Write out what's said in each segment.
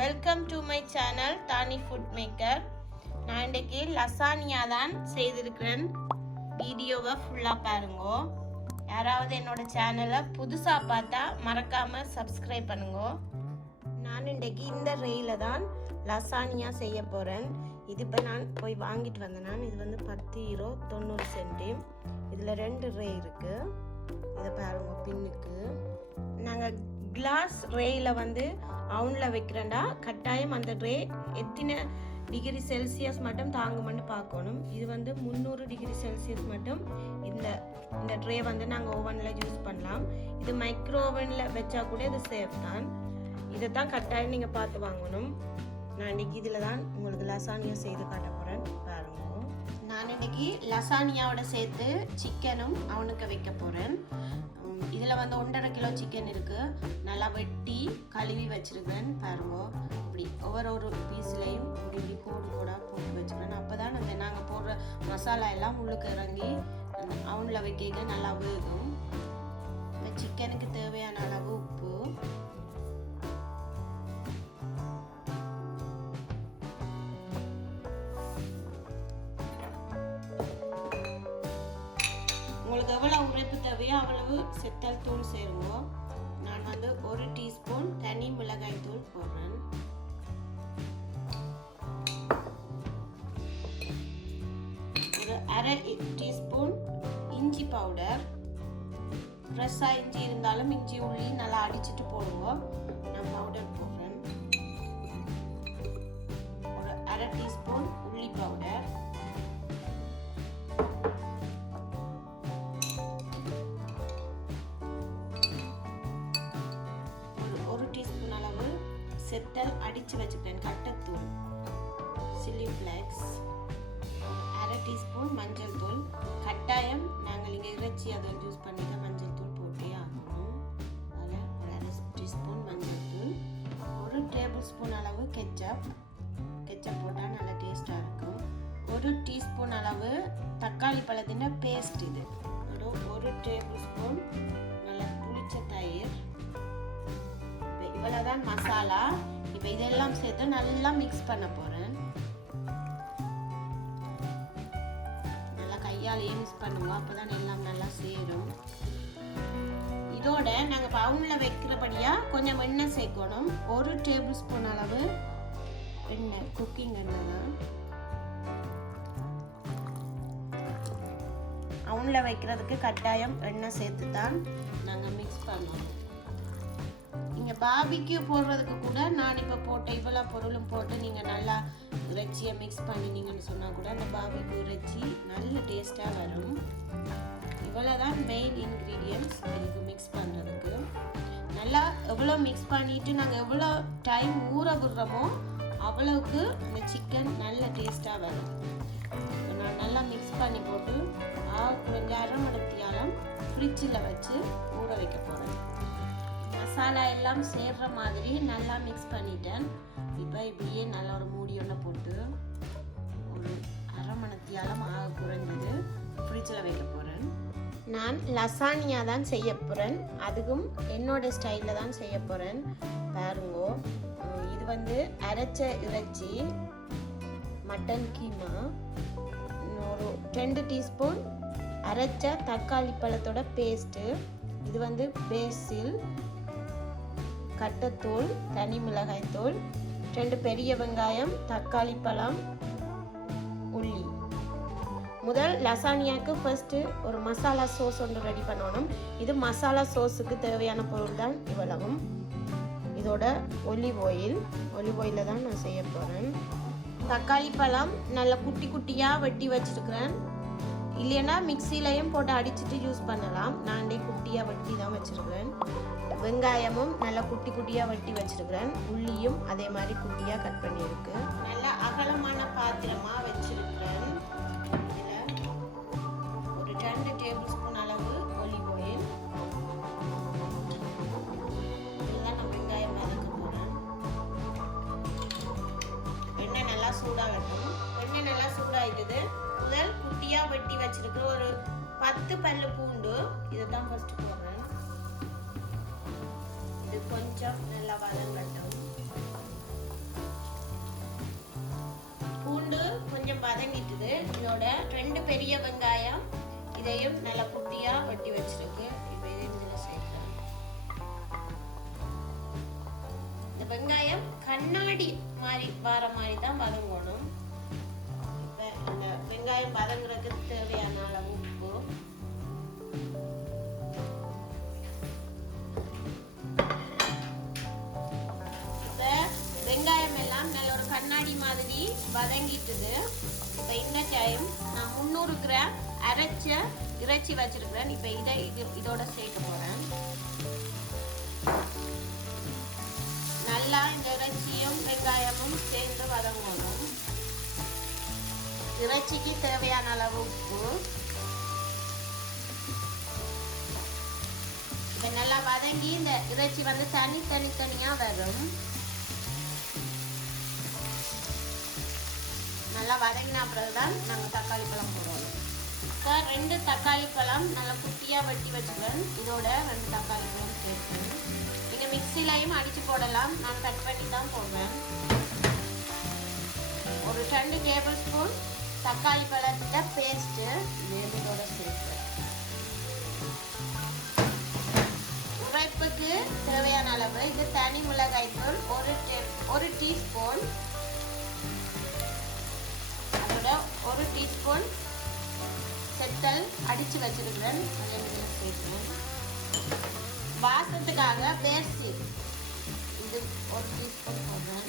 Welcome to my channel Thani food maker. நான் இன்றைக்கி lasagne தான் செய்திருக்கிறேன். வீடியோவை ஃபுல்லாக பாருங்க. யாராவது என்னோட சேனலை புதுசாக பார்த்தா மறக்காமல் சப்ஸ்கிரைப் பண்ணுங்க. நான் இன்றைக்கி இந்த ரேயில் தான் லசானியா செய்ய போகிறேன். இது இப்போ நான் போய் வாங்கிட்டு வந்தேன். இது வந்து 10 யூரோ 90 சென்டி. இதில் 2 ரே இருக்குது. இதை பாருங்க. பின்னுக்கு நாங்கள் கிளாஸ் ரேயில் வந்து அவுனில் வைக்கிறேன்டா கட்டாயம் அந்த ரே எத்தனை டிகிரி செல்சியஸ் மட்டும் தாங்குமென்னு பார்க்கணும். இது வந்து 300 டிகிரி செல்சியஸ் மட்டும் இந்த ட்ரே வந்து நாங்கள் ஓவனில் யூஸ் பண்ணலாம். இது மைக்ரோ ஓவனில் வச்சா கூட இது சேஃப் தான். இதை தான் கட்டாயம் நீங்கள் பார்த்து வாங்கணும். நான் இன்றைக்கி இதில் தான் உங்களுக்கு லசானியா செய்து காட்ட போகிறேன். பாருங்க. நான் இன்றைக்கி லசானியாவோட சேர்த்து சிக்கனும் அவனுக்கு வைக்க போகிறேன். இதில் வந்து 1.5 கிலோ சிக்கன் இருக்குது. நல்லா வெட்டி கழுவி வச்சுருக்கேன். பாருங்க. இப்படி ஒவ்வொரு பீஸ்லேயும் இப்படி கோடாக போட்டு வச்சுக்கிறேன். அப்போ தான் நாங்கள் போடுற மசாலா எல்லாம் உள்ளுக்கு இறங்கி அவனில் வைக்க நல்லா வேகும். இந்த சிக்கனுக்கு தேவையான அளவு உப்பு, உங்களுக்கு எவ்வளோ உரைப்பு தேவையோ அவ்வளவு செத்தல் தூள் சேருவோம். நான் வந்து 1 டீஸ்பூன் தனி மிளகாய் தூள் போடுறேன். ஒரு 1/2 டீஸ்பூன் இஞ்சி பவுடர். ஃப்ரெஷ்ஷாக இஞ்சி இருந்தாலும் இஞ்சி உள்ளி நல்லா அடிச்சுட்டு போடுவோம். நான் பவுடர் போடுறேன். ஒரு 1/2 டீஸ்பூன் உள்ளி பவுடர், செத்தல் அடித்து வச்சுக்கிறேன் கட்டத்தூள், சில்லி ஃப்ளேக்ஸ், 1/2 டீஸ்பூன் மஞ்சள் தூள். கட்டாயம் நாங்கள் இங்கே இறைச்சி அதை யூஸ் பண்ணிட்டு மஞ்சள் தூள் போட்டே ஆகணும். அதில் ஒரு 1/2 டீஸ்பூன் மஞ்சள் தூள், 1 டேபிள் ஸ்பூன் அளவு கெச்சப் போட்டால் நல்லா டேஸ்ட்டாக இருக்கும். 1 டீஸ்பூன் அளவு தக்காளி பழத்தின் பேஸ்ட். இது 1 டேபிள் ஸ்பூன் நல்லா புளிச்ச தயிர். இவ்வளவுதான் மசாலா. இப்போ இதெல்லாம் சேர்த்து நல்லா மிக்ஸ் பண்ண போறேன். நல்லா கையாலேயே மிக்ஸ் பண்ணுவோம். அப்போதான் எல்லாம் நல்லா சேரும். இதோட நாங்கள் பவுனில் வைக்கிறபடியா கொஞ்சம் எண்ணெய் சேர்க்கணும். 1 டேபிள் ஸ்பூன் அளவு எண்ணெய், குக்கிங் எண்ணெய் தான். பவுனில் வைக்கிறதுக்கு கட்டாயம் எண்ணெய் சேர்த்து தான் நாங்கள் மிக்ஸ் பண்ணுவோம். நீங்கள் பாபிக்யூ போடுறதுக்கு கூட நான் இப்போ போட்ட இவ்வளோ பொருளும் போட்டு நீங்கள் நல்லா இறைச்சியை மிக்ஸ் பண்ணினீங்கன்னு சொன்னால் கூட அந்த பாபிக்யூ இறைச்சி நல்ல டேஸ்ட்டாக வரும். இவ்வளோ தான் மெயின் இன்க்ரீடியன்ட்ஸ் இதுக்கு மிக்ஸ் பண்ணுறதுக்கு. நல்லா எவ்வளோ மிக்ஸ் பண்ணிவிட்டு நாங்கள் எவ்வளோ டைம் ஊற விடுறோமோ அவ்வளோவுக்கு அந்த சிக்கன் நல்ல டேஸ்ட்டாக வரும். நான் நல்லா மிக்ஸ் பண்ணி போட்டு கொஞ்சம் அரை மணித்தியாலம் ஃப்ரிட்ஜில் வச்சு ஊற வைக்க போகிறேன். மசாலா எல்லாம் சேர்ற மாதிரி நல்லா மிக்ஸ் பண்ணிட்டேன். இப்போ இப்படியே நல்லா ஒரு மூடியோட போட்டு ஒரு அரை மணித்தியாலம் குறைஞ்சது ஃப்ரிட்ஜில் வைக்க போகிறேன். நான் லசானியா தான் செய்ய போகிறேன். அதுக்கும் என்னோட ஸ்டைலில் தான் செய்ய போகிறேன். பாருங்கோ. இது வந்து அரைச்ச இறைச்சி, மட்டன் கீமா, ஒரு 2 டீஸ்பூன் அரைச்ச தக்காளி பழத்தோட பேஸ்ட்டு, இது வந்து பேசில், கட்டத்தூள், தனி மிளகாய் தூள், 2 பெரிய வெங்காயம், தக்காளி பழம், உள்ளி. முதல் லசானியாவுக்கு ஃபர்ஸ்ட்டு ஒரு மசாலா சோஸ் ஒன்று ரெடி பண்ணணும். இது மசாலா சோஸுக்கு தேவையான பொருள் தான் இவ்வளவும். இதோட ஒலிவ் ஆயிலில் தான் நான் செய்ய போகிறேன். தக்காளி பழம் நல்லா குட்டி குட்டியாக வெட்டி வச்சுருக்கிறேன். இல்லைன்னா மிக்சிலையும் போட்டு அடிச்சுட்டு யூஸ் பண்ணலாம். நான் குட்டியாக வெட்டி தான் வச்சுருக்கிறேன். வெங்காயமும் நல்லா குட்டி குட்டியாக வெட்டி வச்சுருக்கிறேன். உள்ளியும் அதே மாதிரி குட்டியாக கட் பண்ணியிருக்கு. நல்லா அகலமான பாத்திரமாக வச்சுருக்கிறேன். இதில் ஒரு 2 டேபிள் ஸ்பூன் அளவு ஒலிவ் ஆயில். இதெல்லாம் நான் வெங்காயம் வதக்க போகிறேன். எண்ணெய் நல்லா சூடாகட்டும். எண்ணெய் நல்லா சூடாகிட்டுது. முதல் குட்டியாக வெட்டி வச்சுருக்கிற ஒரு 10 பல்லு பூண்டு இதை தான் ஃபர்ஸ்ட் போடுறேன். இது கொஞ்சம் நல்லா வதங்கட்டும். 2 பெரிய வெங்காயம் இதையும் நல்லா குட்டியா வெட்டி வச்சிருக்கு. இப்போ இதில் சேர்க்கலாம். இந்த வெங்காயம் கண்ணாடி மாதிரி வர மாதிரி தான் வதங்கணும். இப்போ இந்த வெங்காயம் வதங்குறதுக்கு தேவையான அளவு உப்பு, இப்போ வெங்காயம் எல்லாம் நல்ல ஒரு கண்ணாடி மாதிரி வதங்கிட்டுது. இப்போ இந்த டைம் நான் 300 கிராம் அரைச்ச இறைச்சி வச்சிருக்கிறேன். இப்போ இதோட சேர்க்க போறேன். நல்லா இந்த இறைச்சியும் வெங்காயமும் சேர்ந்து வதங்கணும். இறைச்சிக்கு தேவையான அளவு உப்பு. இப்போ நல்லா வதங்கி இந்த இறைச்சி வந்து தனித்தனியா வரும். நல்லா வதங்கின பிறகுதான் நாங்கள் தக்காளி பழம் போடுவோம். இப்போ 2 தக்காளி பழம் நல்லா குட்டியாக வெட்டி வச்சுக்கிறேன். இதோட 2 தக்காளி பழம் சேர்ப்பேன். நீங்கள் மிக்சிலையும் அடித்து போடலாம். நான் கட் பண்ணி தான் போடுவேன். ஒரு 2 டேபிள் ஸ்பூன் தக்காளி பழத்தை பேஸ்ட்டு இதோட சேர்ப்பேன். உரைப்புக்கு தேவையான அளவு இது தனி மிளகாய் தூள் 1 டீஸ்பூன், அதோட 1 டீஸ்பூன் செத்தல் அடிச்சு வச்சிருக்கிறேன். சேர்க்கிறேன். வாசத்துக்காக பேர்சி இது 1 டீஸ்பூன் போடுறேன்.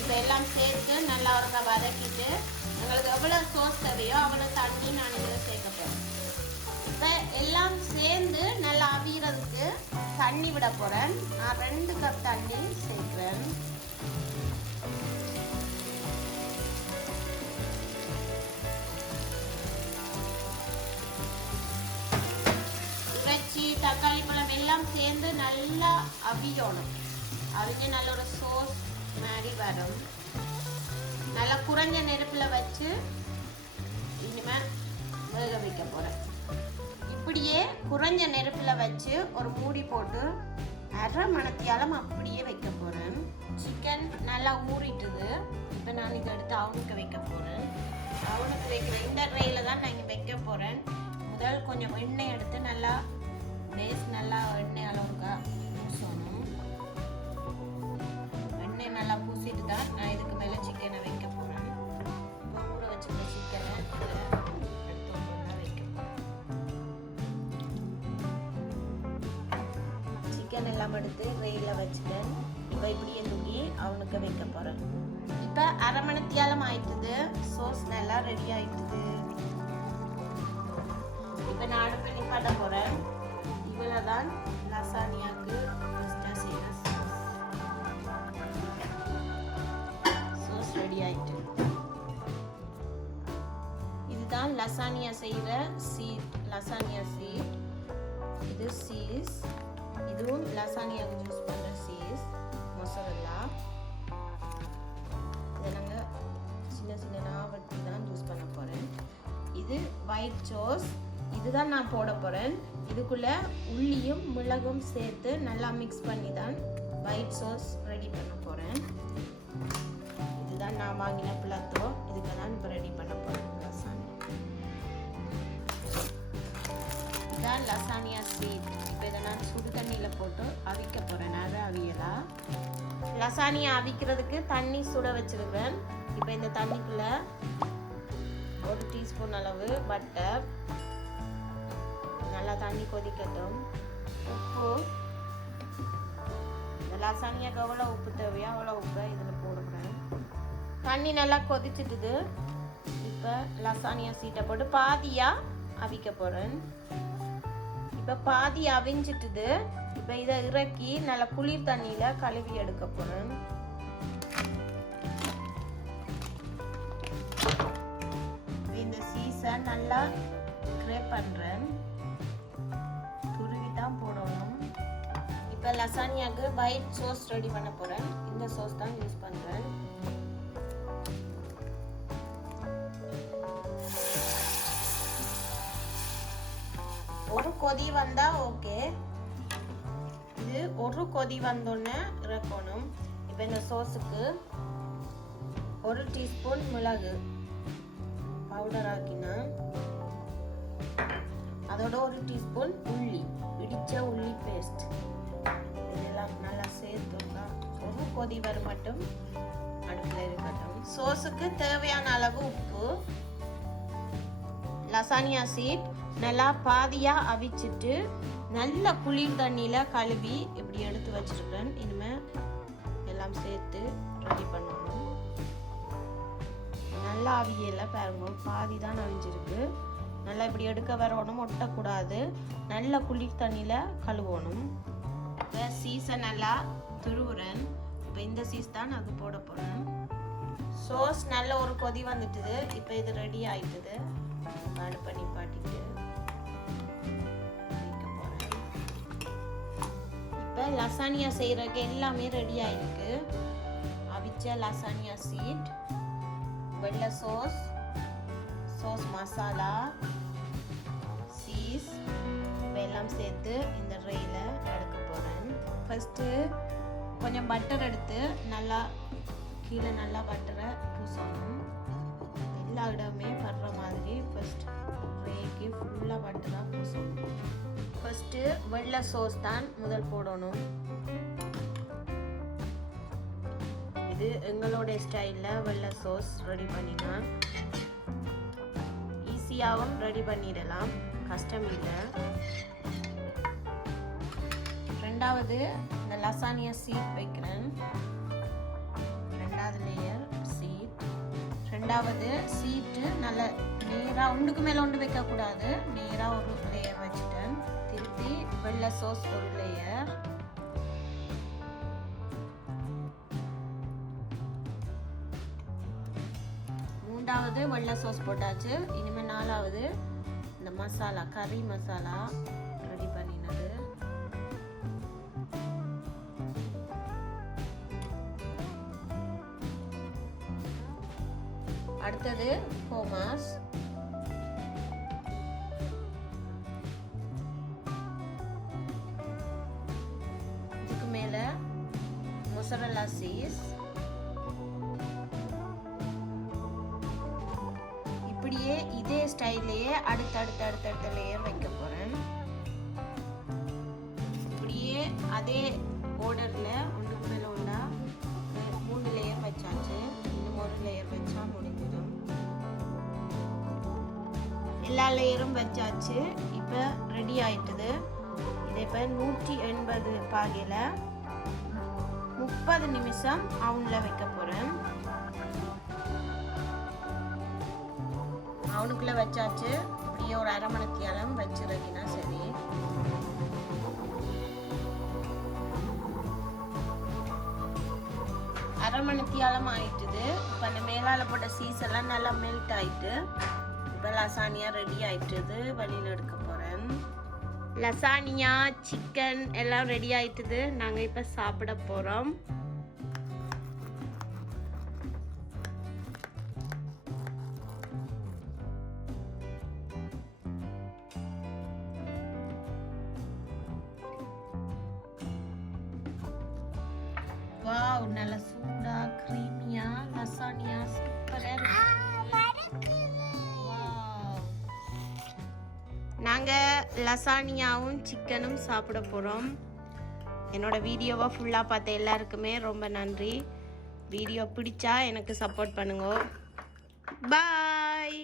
இப்போ எல்லாம் சேர்த்து நல்லா ஒரு வதக்கிட்டு எங்களுக்கு எவ்வளோ சோஸ் தேவையோ அவ்வளோ தண்ணி நான் இதில் சேர்க்க போகிறேன். இப்போ எல்லாம் சேர்ந்து நல்லா அவியறதுக்கு தண்ணி விட போகிறேன். நான் 2 கப் தண்ணி சேர்க்கிறேன். இறைச்சி தக்காளி பழம் எல்லாம் சேர்ந்து நல்லா அவியணும். அவிஞ்சு நல்ல ஒரு சோஸ் மாதிரி வரும். நல்லா குறைஞ்ச நெருப்பில் வச்சு இனிமேல் வேக வைக்க போகிறேன். இப்படியே குறைஞ்ச நெருப்பில் வச்சு ஒரு மூடி போட்டு 1/2 மணத்தியாலம் அப்படியே வைக்க போகிறேன். சிக்கன் நல்லா ஊறிட்டுது. இப்போ நான் இதை எடுத்து அவனுக்கு வைக்க போகிறேன். அவனுக்கு வைக்கிற இந்த ட்ரையில் தான் நான் இங்கே வைக்க போகிறேன். முதல் கொஞ்சம் எண்ணெய் எடுத்து நல்லா நல்லா எண்ணெய் அளவுக்கா பூசணும். எண்ணெய் நல்லா பூசிட்டு தான் நான் இதுக்கு மேலே சிக்கனை வைக்க போகிறேன். இப்போ ஊற வச்சுருக்க சிக்கனை எடுத்து வைக்க சிக்கன் எல்லாம் எடுத்து ரெயிலில் வச்சுட்டேன். இப்போ இப்படியே தூக்கி அவனுக்கு வைக்க போகிறேன். இப்போ 1/2 மணித்தியாலம் ஆயிட்டுது. சோஸ் நல்லா ரெடி ஆயிட்டுது. இப்போ நான் அடுப்பு நிப்பாட்ட போகிறேன். இவ்வளோ தான் லசானியாவுக்கு ஃபஸ்ட்டாக செய்கிற சோஸ் ரெடி ஆயிட்டு. இதுதான் லசானியா செய்கிற சீட், லசானியா சீட். இது சீஸ், இதுவும் லசானியாவுக்கு யூஸ் பண்ணுற சீஸ், மொசரல்லா. இதை நாங்கள் சின்ன வெட்டி தான் யூஸ் பண்ண போகிறேன். இது ஒயிட் சோஸ், இதுதான் நான் போட போகிறேன். இதுக்குள்ளே உள்ளியும் மிளகும் சேர்த்து நல்லா மிக்ஸ் பண்ணி தான் ஒயிட் சோஸ் ரெடி பண்ண போகிறேன். இதுதான் நான் வாங்கின பிளாத்தோ. இதுக்கு தான் இப்போ ரெடி பண்ண போகிறேன் லசானியா. இதுதான் லசானியா ஸ்வீட். இப்போ இதை நான் சுடு தண்ணியில் போட்டு அவிக்க போகிறேன். அதை அவியலாம். லசானியா அவிக்கிறதுக்கு தண்ணி சுட வச்சுருக்கேன். இப்போ இந்த தண்ணிக்குள்ளே 1 டீஸ்பூன் அளவு பட்டர், நல்லா தண்ணி கொதிக்கட்டும். உப்பு, இந்த லசானியாக்கு எவ்வளோ உப்பு தேவையோ அவ்வளோ உப்பை இதில் போடுறேன். தண்ணி நல்லா கொதிச்சுட்டுது. இப்போ லசானியா சீட்டை போட்டு பாதியாக அவிக்க போகிறேன். இப்போ பாதி அவிஞ்சிட்டுது. இப்போ இதை இறக்கி நல்லா குளிர் தண்ணியில் கழுவி எடுக்க போகிறேன். இந்த சீஸை நல்லா கிரேப் பண்ணுறேன். துருவி தான் போடணும். இப்போ லசானியாவுக்கு ஒயிட் சோஸ் ரெடி பண்ண போகிறேன். இந்த சோஸ் தான் யூஸ் பண்ணுறேன். ஒரு கொதி வந்தால் ஓகே. இது ஒரு கொதி வந்தோடனே இறக்கணும். இப்போ இந்த சோஸுக்கு 1 டீஸ்பூன் மிளகு பவுடர் ஆக்கினா, அதோட 1 டீஸ்பூன் உள்ளி, இடிச்ச உள்ளி பேஸ்ட், இதெல்லாம் நல்லா சேர்த்துக்கா. ஒரு கொதி வர மட்டும் அடுப்பில் இருக்கட்டும். சோஸுக்கு தேவையான அளவு உப்பு, லசானியா சீட் நல்லா பாதியாக அவிச்சிட்டு நல்ல குளிர் தண்ணியில் கழுவி இப்படி எடுத்து வச்சிருக்கிறேன். இனிமேல் எல்லாம் சேர்த்து ரெடி பண்ணணும். நல்லா அவியல பாருங்க, பாதி தான் அவிஞ்சிருக்கு. நல்லா இப்படி எடுக்க வரணும், ஒட்டக்கூடாது. நல்ல குளிர் தண்ணியில் கழுவணும். இப்போ சீஸை நல்லா துருவுறேன். இப்போ இந்த சீஸ் தான் அது போட போகிறேன். சோஸ் நல்ல ஒரு கொதி வந்துட்டுது. இப்போ இது ரெடி ஆயிட்டுது. அடுப்பை நிப்பாட்டிட்டு வைக்க போகிறேன். இப்போ லசானியா செய்கிறதுக்கு எல்லாமே ரெடி ஆயிருக்கு. அவிச்ச லசானியா சீட், வெள்ளை சோஸ், சோஸ் மசாலா, சீஸ் எல்லாம் சேர்த்து இந்த ட்ரையில் அடுக்க போகிறேன். ஃபஸ்ட்டு கொஞ்சம் பட்டர் எடுத்து நல்லா கீழே நல்லா பட்டரை பூசணும். எல்லா இடமே படுற மாதிரி ஃபஸ்ட் ட்ரேக்கு ஃபுல்லாக பட்டராக பூசணும். ஃபஸ்ட்டு வெள்ளை சோஸ் தான் முதல் போடணும். இது எங்களோட ஸ்டைலில் வெள்ளை சோஸ் ரெடி பண்ணினா ஈஸியாகவும் ரெடி பண்ணிடலாம், கஷ்டம் இல்லை. ரெண்டாவது இந்த லசானியா சீட் வைக்கிறேன். ரெண்டாவது லேயர் சீட். ரெண்டாவது சீட்டு நல்ல நேராக ஒன்றுக்கு மேலே ஒன்று வைக்கக்கூடாது, நேராக ஒரு லேயர் வச்சுட்டேன். திருப்பி வெள்ளை சோஸ் ஒரு லேயர். மூன்றாவது வெள்ளை சோஸ் போட்டாச்சு. இனிமேல் நாலாவது இந்த மசாலா, கறி மசாலா ரெடி பண்ணினது. அடுத்தது ஹோமாஸ். இதுக்கு மேல மொசரல்லா சீஸ். இப்படியே இதே ஸ்டைல்லையே அடுத்தடுத்த லேயர் வைக்க போறேன். இப்படியே அதே ஆர்டர்ல ஒன்றுக்கு மேல ஒன்றா 3 லேயர் வச்சாச்சு. இன்னும் ஒரு லேயர் வச்சா முடிஞ்சிடும். எல்லா லேயரும் வச்சாச்சு. இப்போ ரெடி ஆயிட்டுது. இதை இப்போ 180 பாகையில் 30 நிமிஷம் அவனில் வைக்க போகிறேன். அவனுக்குள்ளே வச்சாச்சு. இப்படியே ஒரு அரை மணித்தியாலம் வச்சுருக்கினா சரி. அரை மணித்தியாலம் ஆயிட்டுது. இப்போ அந்த மேலால் போட்ட சீஸ் எல்லாம் நல்லா மெல்ட் ஆயிட்டு இப்போ லசானியா ரெடி ஆயிட்டுது. வெளியில் எடுக்க போகிறேன். லசானியா, சிக்கன் எல்லாம் ரெடி ஆயிட்டுது. நாங்கள் இப்போ சாப்பிட போகிறோம். வாவ், நல்ல சூடா கிரீமியா லசானியா சூப்பரா இருக்கு. நாங்க லசானியாவும் சிக்கனும் சாப்பிட போறோம். என்னோட வீடியோவை ஃபுல்லா பார்த்த எல்லாருக்குமே ரொம்ப நன்றி. வீடியோ பிடிச்சா எனக்கு சப்போர்ட் பண்ணுங்க. பாய்.